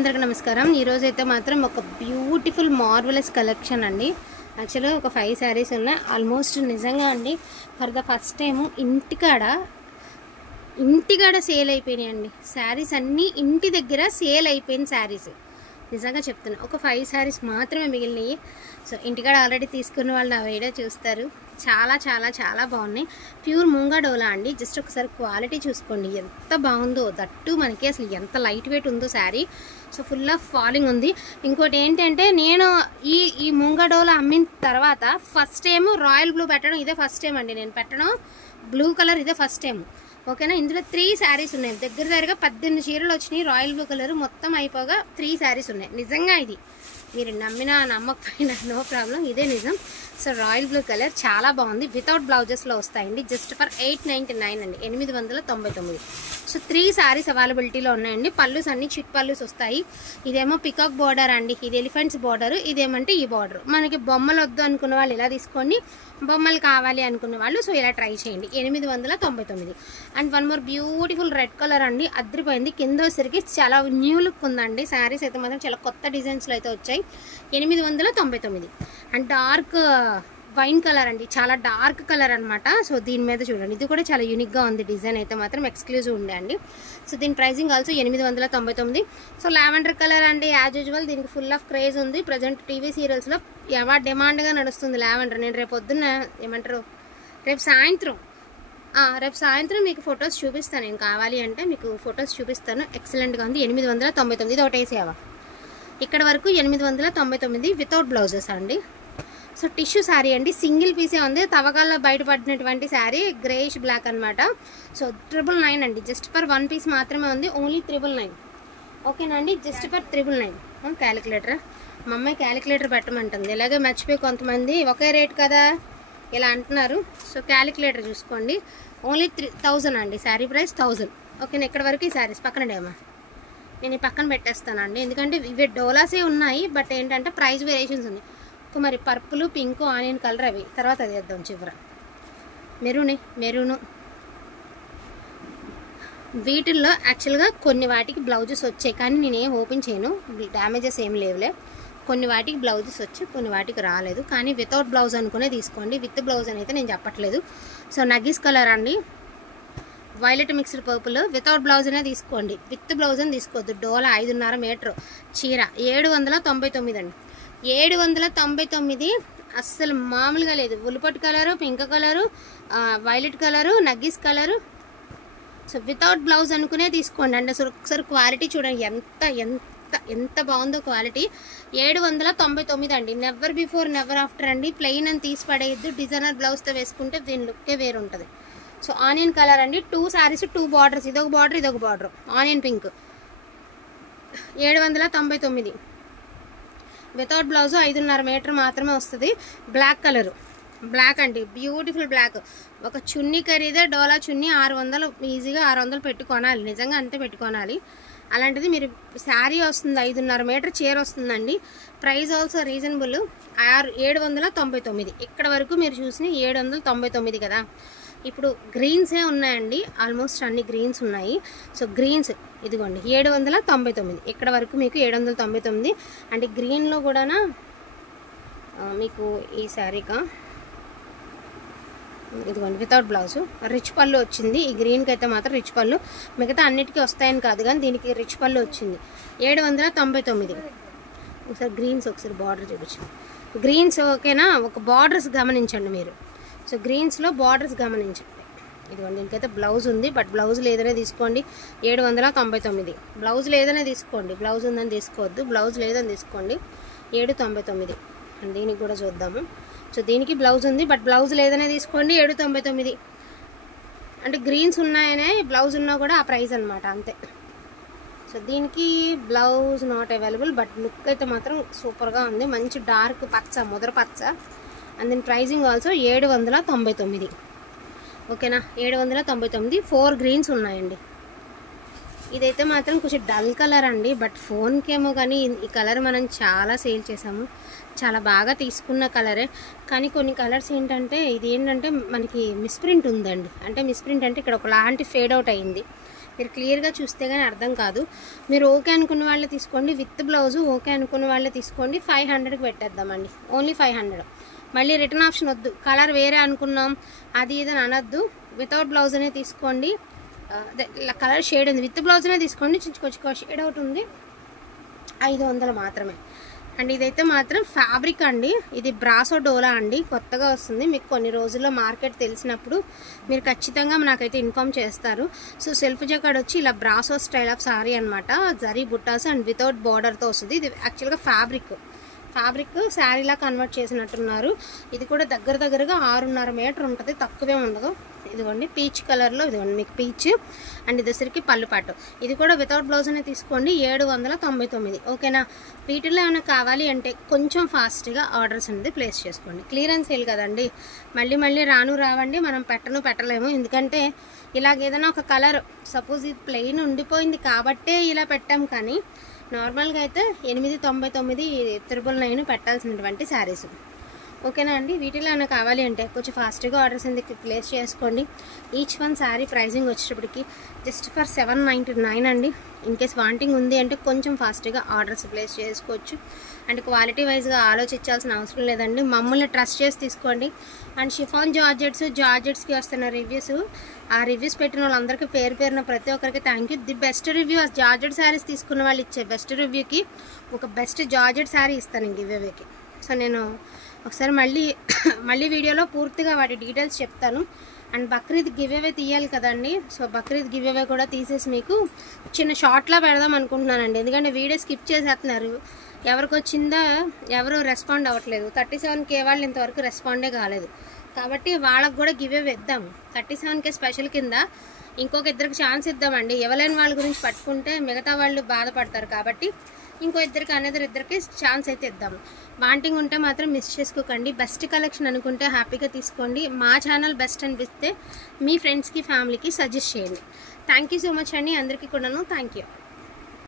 అందరికీ నమస్కారం। ఈ రోజు అయితే మాత్రం ఒక బ్యూటిఫుల్ మార్వెలస్ కలెక్షన్ అండి। యాక్చువల్గా ఒక 5 సారీస్ ఉన్నాయి ఆల్మోస్ట్ నిజంగా అండి। ఫర్ ద ఫస్ట్ టైం ఇంటికాడ సేల్ అయిపోయినాయండి సారీస్ అన్నీ ఇంటి దగ్గర సేల్ అయిపోయిన సారీస్ నిజంగా చెప్తున్నా। ఒక 5 సారీస్ మాత్రమే మిగిలినాయి। సో ఇంటికాడ ఆల్రెడీ తీసుకున్న వాళ్ళు నా వీడియో చూస్తారు। చాలా చాలా చాలా బాగున్నాయి। ప్యూర్ మూంగా డోలా అండి। జస్ట్ ఒకసారి క్వాలిటీ చూసుకోండి ఎంత బాగుందో। దట్టు మనకి అసలు ఎంత లైట్ వెయిట్ ఉందో sari. So full of falling ఉంది। ఇంకోటి ఏంటంటే నేను ఈ మూంగా డోలా అమ్మిన తర్వాత ఫస్ట్ టైం రాయల్ బ్లూ పెట్టడం ఇదే ఫస్ట్ టైం అండి। నేను పెట్టడం బ్లూ కలర్ ఇదే ఫస్ట్ టైం ఓకేనా। ఇందులో 3 సారీస్ ఉన్నాయి। దగ్గరగా 18 చీరలు వచ్చినాయి రాయల్ బ్లూ కలర్ మొత్తం అయిపోగా 3 సారీస్ ఉన్నాయి। నిజంగా ఇది మీరు నమ్మినా నమ్మకపోయినా నో ప్రాబ్లం ఇదే నిజం। సో రాయల్ బ్లూ కలర్ చాలా బాగుంది। వితౌట్ బ్లౌజెస్లో వస్తాయండి। జస్ట్ ఫర్ 899 అండి 899। సో 3 సారీస్ అవైలబిలిటీలో ఉన్నాయండి। పళ్ళుస్ అన్ని చిట్ పళ్ళుస్ వస్తాయి। ఇదేమో పికాక్ బార్డర్ అండి, ఇది ఎలిఫెంట్స్ బార్డర్, ఇదేమంటే ఈ బార్డర్। మనకి బొమ్మలు వద్దు అనుకున్న వాళ్ళు ఇలా తీసుకోండి, బొమ్మలు కావాలి అనుకున్న వాళ్ళు సో ఇలా ట్రై చేయండి 899। And one more beautiful red colour అండి, అద్రిపోయింది। కింద వచ్చరికి చాలా న్యూ లుక్ ఉందండి। శారీస్ అయితే మాత్రం చాలా కొత్త డిజైన్స్లో అయితే వచ్చాయి 899। అండ్ డార్క్ వైన్ కలర్ అండి, చాలా డార్క్ కలర్ అనమాట। సో దీని మీద చూడండి ఇది కూడా చాలా యూనిక్గా ఉంది। డిజైన్ అయితే మాత్రం ఎక్స్క్లూజివ్ ఉండే అండి। సో దీని pricing also 899। So lavender colour అండి యాజ్ యూజువల్ దీనికి ఫుల్ ఆఫ్ క్రేజ్ ఉంది। ప్రజెంట్ టీవీ సీరియల్స్లో ఎవరు డిమాండ్గా నడుస్తుంది లావెండర్। నేను రేపు పొద్దున్న ఏమంటారు రేపు సాయంత్రం మీకు ఫొటోస్ చూపిస్తాను। నేను కావాలి అంటే మీకు ఫొటోస్ చూపిస్తాను। ఎక్సలెంట్గా ఉంది 899। ఇది ఒకటి వేసేవా ఇక్కడ వరకు 899 వితౌట్ బ్లౌజెస్ అండి। సో టిష్యూ శారీ అండి, సింగిల్ పీసే ఉంది। తవ్వకాల్లో బయటపడినటువంటి శారీ గ్రేష్ బ్లాక్ అనమాట। సో 999 అండి, జస్ట్ ఫర్ 1 పీస్ మాత్రమే ఉంది, ఓన్లీ 999 ఓకేనా అండి। Just for 999। క్యాలిక్యులేటర్ మా అమ్మాయి క్యాలిక్యులేటర్ పెట్టమంటుంది, ఇలాగే మర్చిపోయి కొంతమంది ఒకే రేట్ కదా ఇలా అంటున్నారు। సో క్యాలిక్యులేటర్ చూసుకోండి ఓన్లీ 1000 అండి, శారీ ప్రైస్ 1000 ఓకేనా। ఇక్కడ వరకు ఈ శారీస్ పక్కనడేమా నేను ఈ పక్కన పెట్టేస్తానండి, ఎందుకంటే ఇవి డోలాసే ఉన్నాయి బట్ ఏంటంటే ప్రైస్ వేరియేషన్స్ ఉన్నాయి। మరి పర్పుల్ పింక్ ఆనియన్ కలర్ అవి తర్వాత అది వేద్దాం చివర। మెరూను వీటిల్లో యాక్చువల్గా కొన్ని వాటికి బ్లౌజెస్ వచ్చాయి కానీ నేనేం ఓపెన్ చేయను, డ్యామేజెస్ ఏం లేవులే। కొన్ని వాటికి బ్లౌజెస్ వచ్చి కొన్ని వాటికి రాలేదు, కానీ వితౌట్ బ్లౌజ్ అనుకునే తీసుకోండి, విత్ బ్లౌజ్ అని అయితే నేను చెప్పట్లేదు। సో నగ్గీస్ కలర్ అండి, violet mixed purple, without blouse అనే తీసుకోండి, విత్ బ్లౌజ్ అని తీసుకోవద్దు। డోలా 5.5 మీటర్ చీర 799 అండి, 799 అస్సలు మామూలుగా లేదు। ఉల్లిపట్టు colour, pink colour, violet colour, నగ్గీస్ కలరు। సో వితౌట్ బ్లౌజ్ అనుకునే తీసుకోండి అండి। అసలు ఒకసారి క్వాలిటీ చూడండి ఎంత ఎంత ఎంత బాగుందో క్వాలిటీ। 799 అండి, నెవర్ బిఫోర్ నెవర్ ఆఫ్టర్ అండి। ప్లెయిన్ అని తీసి పడేయద్దు, డిజైనర్ బ్లౌజ్తో వేసుకుంటే దీని లుక్కే వేరు ఉంటుంది। సో ఆనియన్ కలర్ అండి, 2 సారీస్ 2 బార్డర్స్, ఇదొక బార్డర్ ఇదొక border, onion pink 799 without blouse 5.5 metre మాత్రమే వస్తుంది। బ్లాక్ కలరు, బ్లాక్ అండి బ్యూటిఫుల్ బ్లాక్, ఒక చున్నీ ఖరీదే డోలా చున్నీ 600 ఈజీగా 600 పెట్టి కొనాలి, నిజంగా అంతే పెట్టి కొనాలి। అలాంటిది మీరు శారీ వస్తుంది 5.5 మీటర్ చీర వస్తుందండి। Price also reasonable 799। ఇక్కడ వరకు మీరు చూసిన 799 కదా। ఇప్పుడు గ్రీన్సే ఉన్నాయండి, ఆల్మోస్ట్ అన్ని గ్రీన్స్ ఉన్నాయి। సో గ్రీన్స్ ఇదిగోండి 799, ఇక్కడ వరకు మీకు 799 అంటే గ్రీన్లో కూడా మీకు ఈ శారీకా ఇదిగోండి వితౌట్ బ్లౌజ్ రిచ్ పళ్ళు వచ్చింది। ఈ గ్రీన్కి అయితే మాత్రం రిచ్ పళ్ళు, మిగతా అన్నిటికీ వస్తాయని కాదు కానీ దీనికి రిచ్ పళ్ళు వచ్చింది 799। ఒకసారి గ్రీన్స్ ఒకసారి బార్డర్ చూపించు, గ్రీన్స్ ఓకేనా, ఒక బార్డర్స్ గమనించండి మీరు। సో గ్రీన్స్లో బార్డర్స్ గమనించండి ఇదిగోండి, దీనికైతే బ్లౌజ్ ఉంది బట్ బ్లౌజ్ లేదనే తీసుకోండి 799। బ్లౌజ్ లేదనే తీసుకోండి, బ్లౌజ్ ఉందని తీసుకోవద్దు, బ్లౌజ్ లేదని తీసుకోండి 799। అండ్ దీనికి కూడా చూద్దాము। సో దీనికి బ్లౌజ్ ఉంది బట్ బ్లౌజ్ లేదనే తీసుకోండి 799 అంటే గ్రీన్స్ ఉన్నాయనే బ్లౌజ్ ఉన్నా కూడా ఆ ప్రైస్ అనమాట అంతే। సో దీనికి blouse not available but look అయితే మాత్రం సూపర్గా ఉంది, మంచి డార్క్ పచ్చ ముదర పచ్చ। అండ్ దీని ప్రైజింగ్ ఆల్సో 799 ఓకేనా। 799 4 గ్రీన్స్ ఉన్నాయండి। ఇదైతే మాత్రం కొంచెం డల్ కలర్ అండి బట్ ఫోన్కి ఏమో కానీ ఈ కలర్ మనం చాలా సేల్ చేసాము, చాలా బాగా తీసుకున్న కలరే। కానీ కొన్ని కలర్స్ ఏంటంటే ఇది ఏంటంటే మనకి మిస్ప్రింట్ ఉందండి, అంటే మిస్ప్రింట్ అంటే ఇక్కడ ఒకలాంటి ఫేడ్ అవుట్ అయింది, మీరు క్లియర్గా చూస్తే కానీ అర్థం కాదు. మీరు ఓకే అనుకున్న వాళ్ళే తీసుకోండి, విత్ బ్లౌజు ఓకే అనుకున్న వాళ్ళే తీసుకోండి. 500కి పెట్టేద్దామండి, ఓన్లీ 500. మళ్ళీ రిటర్న్ ఆప్షన్ వద్దు, కలర్ వేరే అనుకున్నాం అది ఇదని అనొద్దు. వితౌట్ బ్లౌజ్ అనే తీసుకోండి, కలర్ షేడ్ ఉంది, విత్ బ్లౌజ్ అనే తీసుకోండి. కొంచెం షేడ్ అవుట్ ఉంది, 500 మాత్రమే. అండ్ ఇదైతే మాత్రం ఫ్యాబ్రిక్ అండి, ఇది బ్రాసో డోలా అండి, కొత్తగా వస్తుంది. మీకు కొన్ని రోజుల్లో మార్కెట్ తెలిసినప్పుడు మీరు ఖచ్చితంగా నాకైతే ఇన్ఫామ్ చేస్తారు. సో సెల్ఫ్ జకాడ్ వచ్చి ఇలా బ్రాసో స్టైల్ ఆఫ్ సారీ అనమాట, జరీ బుట్టాస్ అండ్ వితౌట్ బార్డర్తో వస్తుంది. ఇది యాక్చువల్గా ఫ్యాబ్రిక్ శారీలా కన్వర్ట్ చేసినట్టున్నారు. ఇది కూడా దగ్గరగా 6.5 మీటర్ ఉంటుంది, తక్కువే ఉండదు. ఇదిగోండి పీచ్ కలర్లో, ఇదిగోండి మీకు పీచ్. అండ్ ఇదేసరికి పళ్ళు పాటు. ఇది కూడా వితౌట్ బ్లౌజ్ అనే తీసుకోండి, 799. ఓకేనా? వీటిలో ఏమైనా కావాలి అంటే కొంచెం ఫాస్ట్గా ఆర్డర్స్ అనేది ప్లేస్ చేసుకోండి. క్లియరెన్స్ సేల్ కదండి, మళ్ళీ రావండి, మనం పెట్టలేము. ఎందుకంటే ఇలాగ ఏదైనా ఒక కలర్ సపోజ్ ఇది ప్లెయిన్ ఉండిపోయింది కాబట్టే ఇలా పెట్టాం, కానీ నార్మల్గా అయితే 899 999 పెట్టాల్సినటువంటి శారీస్. ఓకేనా అండి? వీటిలో ఏమైనా కావాలి అంటే కొంచెం ఫాస్ట్గా ఆర్డర్స్ ఎందుకు ప్లేస్ చేసుకోండి. ఈచ్ వన్ శారీ ప్రైజింగ్ వచ్చేటప్పటికి జస్ట్ ఫర్ 799 అండి. ఇన్ కేస్ వాంటింగ్ ఉంది అంటే కొంచెం ఫాస్ట్గా ఆర్డర్స్ ప్లేస్ చేసుకోవచ్చు. అండ్ క్వాలిటీ వైజ్గా ఆలోచించాల్సిన అవసరం లేదండి, మమ్మల్ని ట్రస్ట్ చేసి తీసుకోండి. అండ్ షిఫాన్ జార్జెట్స్కి వస్తున్న రివ్యూస్, ఆ రివ్యూస్ పెట్టిన వాళ్ళందరికీ పేరున ప్రతి ఒక్కరికి thank you. The best review ఆ జార్జెట్ శారీస్ తీసుకున్న వాళ్ళు ఇచ్చే బెస్ట్ రివ్యూకి ఒక బెస్ట్ జార్జెట్ శారీ ఇస్తాను గివ్వేకి. సో నేను ఒకసారి మళ్ళీ వీడియోలో పూర్తిగా వాటి డీటెయిల్స్ చెప్తాను. అండ్ బక్రీద్ గివ్వే తీయాలి కదండి, సో బక్రీద్ గివ్వే కూడా తీసేసి మీకు చిన్న షార్ట్లా పెడదాం అనుకుంటున్నానండి. ఎందుకంటే వీడియో స్కిప్ చేసేస్తున్నారు, ఎవరికి వచ్చిందా ఎవరు రెస్పాండ్ అవ్వట్లేదు. 37K వాళ్ళు ఇంతవరకు రెస్పాండే కాలేదు, కాబట్టి వాళ్ళకు కూడా గివ్వే ఇద్దాం. 37K స్పెషల్ కింద ఇంకొక ఇద్దరికి ఛాన్స్ ఇద్దామండి. ఎవరైనా వాళ్ళ గురించి పట్టుకుంటే మిగతా వాళ్ళు బాధపడతారు, కాబట్టి ఇంకో ఇద్దరికి ఛాన్స్ అయితే ఇద్దాము. వాంటింగ్ ఉంటే మాత్రం మిస్ చేసుకోకండి. బెస్ట్ కలెక్షన్ అనుకుంటే హ్యాపీగా తీసుకోండి. మా ఛానల్ బెస్ట్ అనిపిస్తే మీ ఫ్రెండ్స్కి ఫ్యామిలీకి సజెస్ట్ చేయండి. థ్యాంక్ యూ సో మచ్ అండి అందరికీ కూడాను. Thank you.